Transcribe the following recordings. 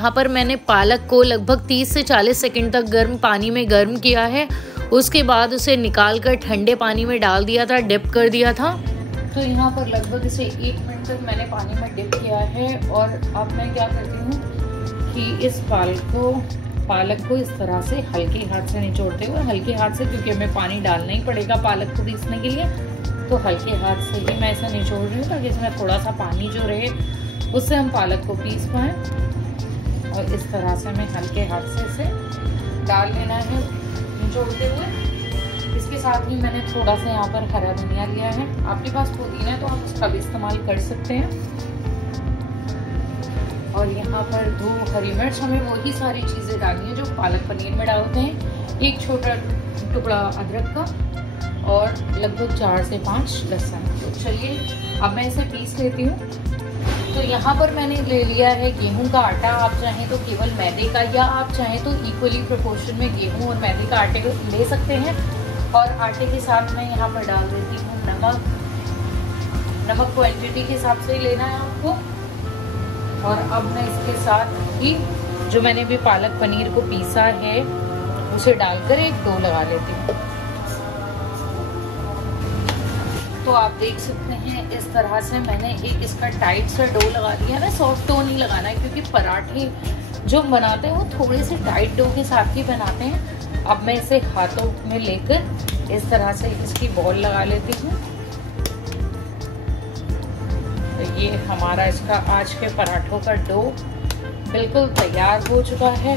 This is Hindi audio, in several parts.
यहाँ पर मैंने पालक को लगभग 30 से 40 सेकंड तक गर्म पानी में गर्म किया है। उसके बाद उसे निकाल कर ठंडे पानी में डाल दिया था, डिप कर दिया था। तो यहाँ पर लगभग इसे 1 मिनट तक मैंने पानी में डिप किया है। और अब मैं क्या करती हूँ कि इस पालक को इस तरह से हल्के हाथ से निचोड़ते हुए, हल्के हाथ से क्योंकि हमें पानी डालना ही पड़ेगा पालक को पीसने के लिए, तो हल्के हाथ से ही मैं इसे निचोड़ रही हूँ ताकि इसमें थोड़ा सा पानी जो रहे उससे हम पालक को पीस पाएँ। और इस तरह से हमें हल्के हाथ से इसे डाल लेना है निचोड़ते हुए। इसके साथ ही मैंने थोड़ा सा यहाँ पर हरा धनिया लिया है। आपके पास पुदीना है तो आप उसका भी इस्तेमाल कर सकते हैं। और यहाँ पर 2 हरी मिर्च, हमें वही सारी चीज़ें डालनी है जो पालक पनीर में डालते हैं। 1 छोटा टुकड़ा अदरक का और लगभग 4 से 5 लहसुन। तो चलिए अब मैं इसे पीस लेती हूँ। तो यहाँ पर मैंने ले लिया है गेहूं का आटा। आप चाहें तो केवल मैदे का, या आप चाहें तो इक्वली प्रोपोर्शन में गेहूं और मैदे का आटे को ले सकते हैं। और आटे के साथ मैं यहाँ पर डाल देती हूँ नमक क्वांटिटी के हिसाब से ही लेना है आपको। और अब मैं इसके साथ ही जो मैंने भी पालक पनीर को पीसा है उसे डालकर एक डो लगा लेती हूँ। तो आप देख सकते हैं इस तरह से मैंने एक इसका टाइट सा डो लगा दिया है। सॉफ्ट डो नहीं लगाना है क्योंकि पराठे जो बनाते हैं वो थोड़े से टाइट डो के साथ ही बनाते हैं। अब मैं इसे हाथों में लेकर इस तरह से इसकी बॉल लगा लेती हूँ। तो ये हमारा इसका आज के पराठों का डो बिल्कुल तैयार हो चुका है।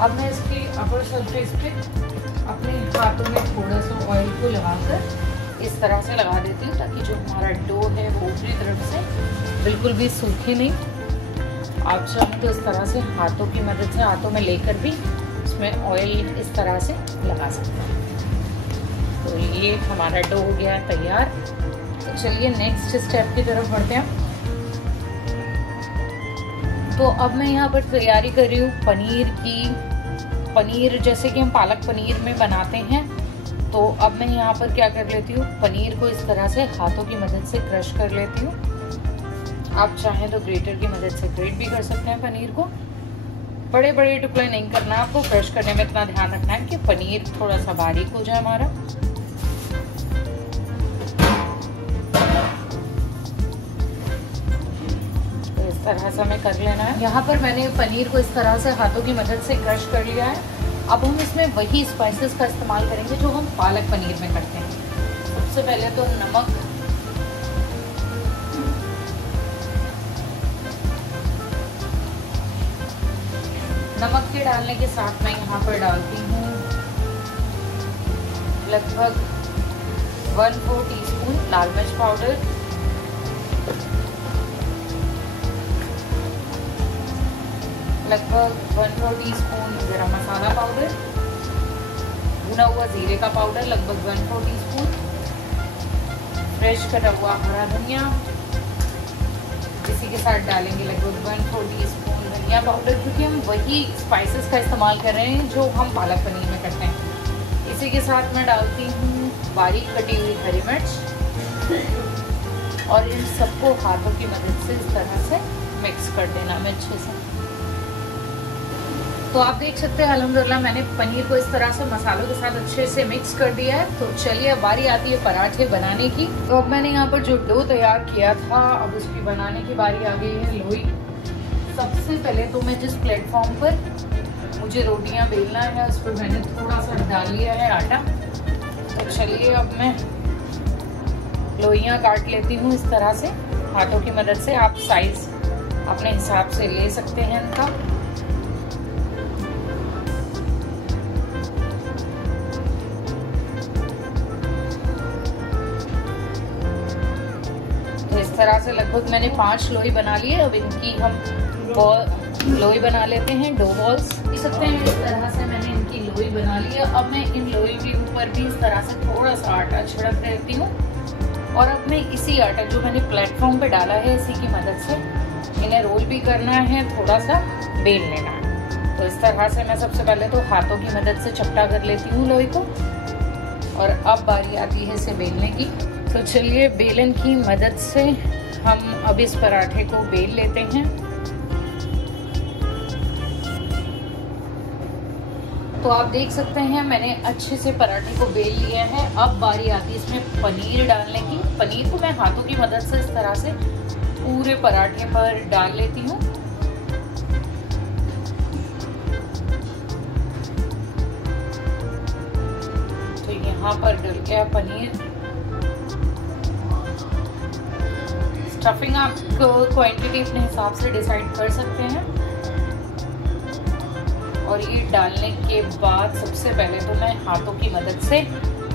अब मैं इसके अपर सरफेस पे अपने हाथों में थोड़ा सा ऑयल को लगाकर इस तरह से लगा देती हूँ ताकि जो हमारा डो है वो ऊपरी तरफ से बिल्कुल भी सूखे नहीं। आप चाहें तो इस तरह से हाथों की मदद से हाथों में लेकर भी इसमें ऑयल इस तरह से लगा सकते हैं। तो ये हमारा डो हो गया है तैयार। तो चलिए नेक्स्ट स्टेप की तरफ बढ़ते हैं। तो अब मैं यहाँ पर तैयारी कर रही हूँ पनीर की। पनीर जैसे कि हम पालक पनीर में बनाते हैं, तो अब मैं यहाँ पर क्या कर लेती हूँ, पनीर को इस तरह से हाथों की मदद से क्रश कर लेती हूँ। आप चाहें तो ग्रेटर की मदद से ग्रेट भी कर सकते हैं पनीर को। बड़े बड़े टुकड़े नहीं करना, आपको क्रश करने में इतना ध्यान रखना है कि पनीर थोड़ा सा बारीक हो जाए हमारा। तो इस तरह से हमें कर लेना है। यहाँ पर मैंने पनीर को इस तरह से हाथों की मदद से क्रश कर लिया है। अब हम इसमें वही स्पाइसेस का इस्तेमाल करेंगे जो हम पालक पनीर में करते हैं। सबसे पहले तो नमक के डालने के साथ मैं यहाँ पर डालती हूँ लगभग 1/4 टीस्पून लाल मिर्च पाउडर, लगभग 1/4 टीस्पून गरम मसाला पाउडर, भुना हुआ जीरे का पाउडर लगभग 1/4 टीस्पून, फ्रेश कटा हुआ हरा धनिया, इसी के साथ डालेंगे लगभग 1/4 टीस्पून धनिया पाउडर, क्योंकि हम वही स्पाइसेस का इस्तेमाल कर रहे हैं जो हम पालक पनीर में करते हैं। इसी के साथ मैं डालती हूँ बारीक कटी हुई हरी मिर्च और इन सबको हाथों की मदद से इस तरह से मिक्स कर देना है अच्छे से। तो आप देख सकते हैं अल्हम्दुलिल्लाह मैंने पनीर को इस तरह से मसालों के साथ अच्छे से मिक्स कर दिया है। तो चलिए अब बारी आती है पराठे बनाने की। तो अब मैंने यहाँ पर जो डो तैयार किया था, अब उसकी बनाने की बारी आ गई है लोई। सबसे पहले तो मैं जिस प्लेटफॉर्म पर मुझे रोटियां बेलना है उस पर मैंने थोड़ा सा डाल लिया है आटा। तो चलिए अब मैं लोइयां काट लेती हूँ इस तरह से हाथों की मदद से। आप साइज अपने हिसाब से ले सकते हैं इनका। तो इस तरह से लगभग मैंने 5 लोई बना ली है। अब इनकी हम लोई बना लेते हैं, डो बॉल्स देख सकते हैं। इस तरह से मैंने इनकी लोई बना ली है। अब मैं इन लोई के ऊपर भी इस तरह से थोड़ा सा आटा छिड़क देती हूँ और अब मैं इसी आटा जो मैंने प्लेटफॉर्म पे डाला है इसी की मदद से इन्हें रोल भी करना है, थोड़ा सा बेल लेना है। तो इस तरह से मैं सबसे पहले तो हाथों की मदद से चपटा कर लेती हूँ लोई को और अब बारी आती है इसे बेलने की। तो चलिए बेलन की मदद से हम अब इस पराठे को बेल लेते हैं। तो आप देख सकते हैं मैंने अच्छे से पराठे को बेल लिया है। अब बारी आती है इसमें पनीर डालने की। पनीर को मैं हाथों की मदद से इस तरह से पूरे पराठे पर डाल लेती हूँ। तो यहाँ पर डल गया पनीर। स्टफिंग आप क्वांटिटी अपने हिसाब से डिसाइड कर सकते हैं। और ये डालने के बाद सबसे पहले तो मैं हाथों की मदद से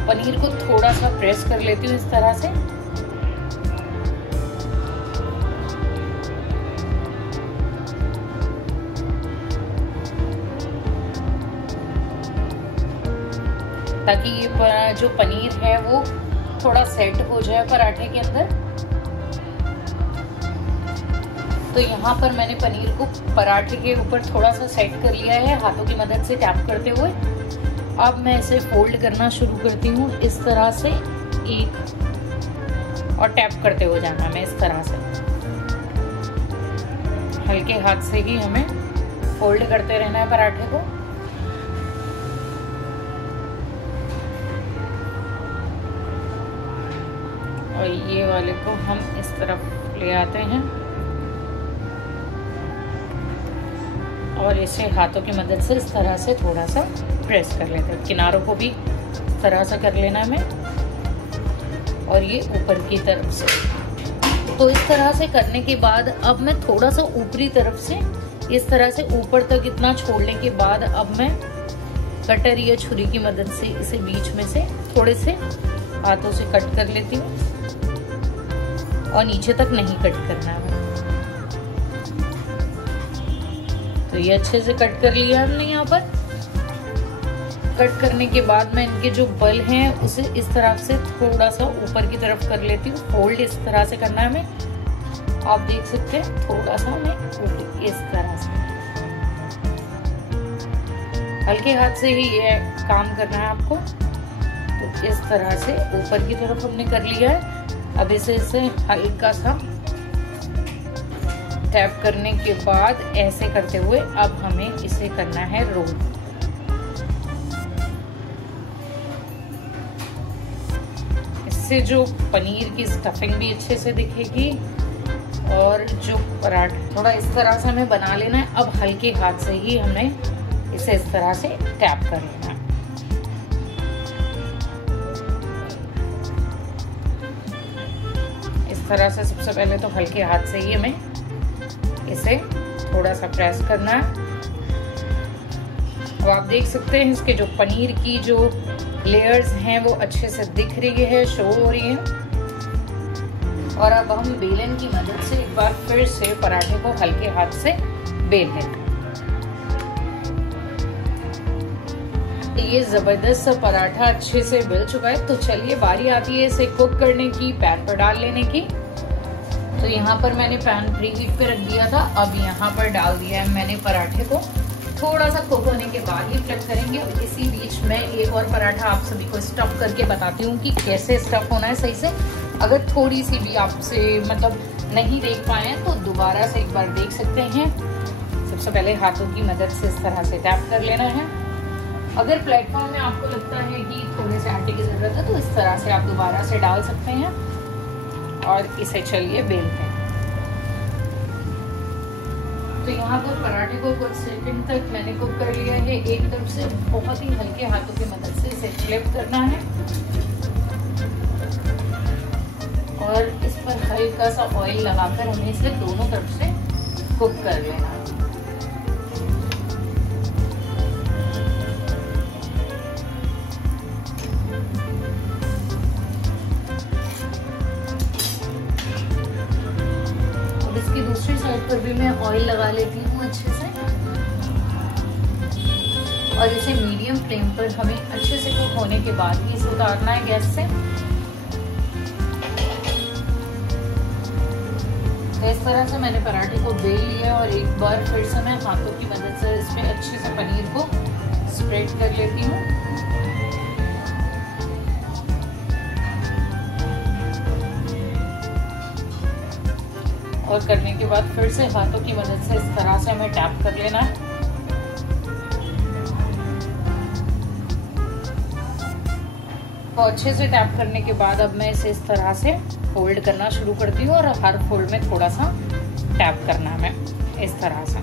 पनीर को थोड़ा सा प्रेस कर लेती हूँ इस तरह से। ताकि ये जो पनीर है वो थोड़ा सेट हो जाए पराठे के अंदर। तो यहाँ पर मैंने पनीर को पराठे के ऊपर थोड़ा सा सेट कर लिया है हाथों की मदद से टैप करते हुए। अब मैं इसे फोल्ड करना शुरू करती हूँ इस तरह से, एक और टैप करते हुए जाना है मैं इस तरह से। हल्के हाथ से ही हमें फोल्ड करते रहना है पराठे को। और ये वाले को हम इस तरफ ले आते हैं और इसे हाथों की मदद से इस तरह से थोड़ा सा प्रेस कर लेते हैं। किनारों को भी इस तरह से कर लेना है हमें, और ये ऊपर की तरफ से। तो इस तरह से करने के बाद अब मैं थोड़ा सा ऊपरी तरफ से इस तरह से ऊपर तक इतना छोड़ने के बाद अब मैं कटर या छुरी की मदद से इसे बीच में से थोड़े से हाथों से कट कर लेती हूँ। और नीचे तक नहीं कट करना है। तो ये अच्छे से कट कर लिया हमने। यहाँ पर कट करने के बाद मैं इनके जो बल हैं उसे इस तरह से थोड़ा सा ऊपर की तरफ कर लेती हूँ। फोल्ड इस तरह से करना है हमें। आप देख सकते हैं थोड़ा सा हमें इस तरह से हल्के हाथ से ही ये काम करना है आपको। तो इस तरह से ऊपर की तरफ हमने कर लिया है। अब इसे हल्का सा टैप करने के बाद ऐसे करते हुए अब हमें इसे करना है रोल। इससे जो पनीर की स्टफिंग भी अच्छे से दिखेगी और जो पराठा थोड़ा इस तरह से हमें बना लेना है। अब हल्के हाथ से ही हमने इसे इस तरह से टैप कर लेना है। इस तरह से सबसे पहले तो हल्के हाथ से ही हमें इसे थोड़ा सा प्रेस करना है। अब आप देख सकते हैं इसके जो पनीर की जो लेयर्स हैं वो अच्छे से दिख रही है, शो हो रही है। और अब हम बेलन की मदद से एक बार फिर से पराठे को हल्के हाथ से बेल लें। ये जबरदस्त सा पराठा अच्छे से बेल चुका है। तो चलिए बारी आती है इसे कुक करने की, पैन पर डाल लेने की। तो यहाँ पर मैंने पैन प्री हीट पे रख दिया था। अब यहाँ पर डाल दिया है मैंने पराठे को। थोड़ा सा कुक होने के बाद ही फ्लिप करेंगे। इसी बीच मैं एक और पराठा आप सभी को स्टफ करके बताती हूँ कि कैसे स्टफ होना है सही से। अगर थोड़ी सी भी आपसे नहीं देख पाए तो दोबारा से एक बार देख सकते हैं। सबसे पहले हाथों की मदद से इस तरह से टैप कर लेना है। अगर प्लेटफॉर्म में आपको लगता है कि थोड़े से आटे की ज़रूरत है तो इस तरह से आप दोबारा से डाल सकते हैं। और इसे चलिए बेलते हैं। तो यहाँ पर पराठे को कुछ सेकंड तक मैंने कुक कर लिया है। एक तरफ से बहुत ही हल्के हाथों की मदद से इसे फ्लिप करना है और इस पर हल्का सा ऑयल लगाकर हमें इसे दोनों तरफ से कुक कर लेना है। इसकी दूसरी साइड पर भी मैं ऑयल लगा लेती हूँ अच्छे से। और इसे मीडियम फ्लेम पर हमें अच्छे से कुक होने के बाद ही इसे उतारना है गैस से। तो इस तरह से मैंने पराठे को बेल लिया और एक बार फिर से मैं हाथों की मदद से इसमें अच्छे से पनीर को स्प्रेड कर लेती हूँ। और करने के बाद फिर से हाथों की मदद से इस तरह से हमें टैप कर लेना है। तो अच्छे से टैप करने के बाद अब मैं इसे इस तरह से फोल्ड करना शुरू करती हूँ और हर फोल्ड में थोड़ा सा टैप करना है मैं इस तरह से।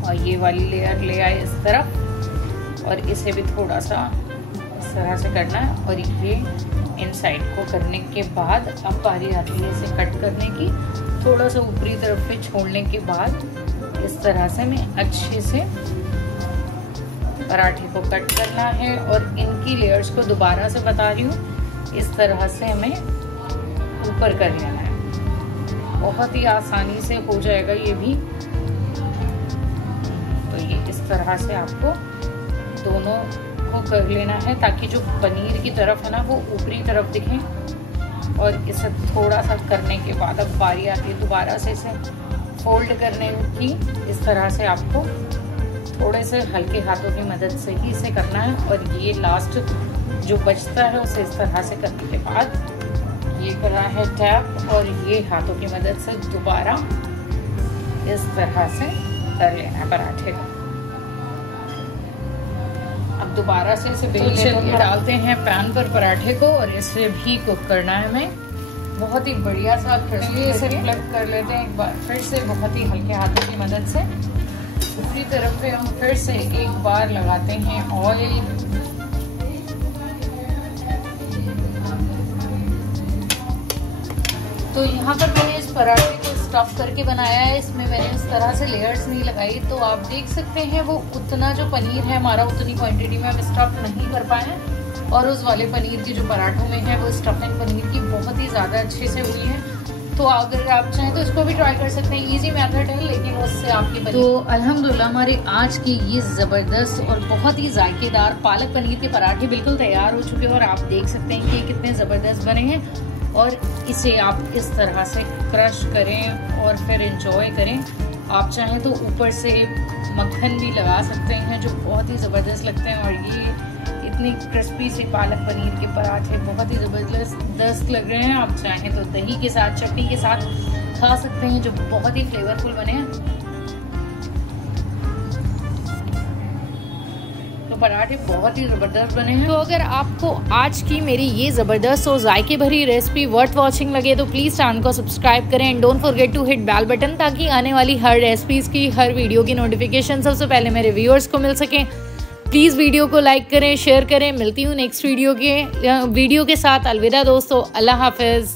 और ये वाली लेयर ले आए इस तरफ और इसे भी थोड़ा सा इस तरह से करना है। और ये इन साइड को करने के बाद अब बारी आती है इसे कट करने की। थोड़ा सा ऊपरी तरफ पे छोड़ने के बाद इस तरह से मैं अच्छे से पराठे को कट करना है। और इनकी लेयर्स को दोबारा से बता रही हूँ, इस तरह से हमें ऊपर कर लेना है। बहुत ही आसानी से हो जाएगा ये भी। तो ये इस तरह से आपको दोनों को कर लेना है ताकि जो पनीर की तरफ है ना वो ऊपरी तरफ दिखे। और इसे थोड़ा सा करने के बाद अब बारी आती है दोबारा से इसे फोल्ड करने की। इस तरह से आपको थोड़े से हल्के हाथों की मदद से ही इसे करना है। और ये लास्ट जो बचता है उसे इस तरह से करने के बाद ये करना है टैप और ये हाथों की मदद से दोबारा इस तरह से कर लेना है पराठे को। अब दोबारा से इसे बेल लेके डालते हैं पैन पर पराठे को और इसे भी कुक करना है हमें बहुत ही बढ़िया सा। चलिए इसे फ्लिप कर लेते हैं एक बार फिर से बहुत ही हल्के हाथों की मदद से। दूसरी तरफ पे हम फिर से एक बार लगाते हैं ऑयल। तो यहाँ पर मैंने इस पराठे को स्टफ करके बनाया है। इसमें मैंने इस तरह से लेयर्स नहीं लगाई। तो आप देख सकते हैं वो उतना जो पनीर है हमारा उतनी क्वांटिटी में हम स्टफ नहीं कर पाए हैं। और उस वाले पनीर की जो पराठों में है वो स्टफिंग पनीर की बहुत ही ज़्यादा अच्छे से हुई है। तो अगर आप चाहें तो इसको भी ट्राई कर सकते हैं। इजी मेथड है लेकिन उससे आपकी तो अल्हम्दुलिल्लाह हमारे आज की ये ज़बरदस्त और बहुत ही जायकेदार पालक पनीर के पराठे बिल्कुल तैयार हो चुके हैं। और आप देख सकते हैं कि कितने ज़बरदस्त बने हैं। और इसे आप इस तरह से क्रश करें और फिर एंजॉय करें। आप चाहें तो ऊपर से मक्खन भी लगा सकते हैं जो बहुत ही ज़बरदस्त लगते हैं। और ये इतनी क्रिस्पी सी पालक पनीर के पराठे बहुत ही ज़बरदस्त लग रहे हैं। आप चाहें तो दही के साथ चटनी के साथ खा सकते हैं जो बहुत ही फ्लेवरफुल बने हैं। तो पराठे बहुत ही ज़बरदस्त बने हैं। तो अगर आपको आज की मेरी ये ज़बरदस्त और जायके भरी रेसिपी वर्थ वॉचिंग लगे तो प्लीज़ चैनल को सब्सक्राइब करें and don't forget to hit bell button ताकि आने वाली हर रेसिपीज़ की हर वीडियो की नोटिफिकेशन सबसे पहले मेरे व्यूअर्स को मिल सकें। प्लीज़ वीडियो को लाइक करें, शेयर करें। मिलती हूँ नेक्स्ट वीडियो के साथ। अलविदा दोस्तों, अल्लाह हाफिज़।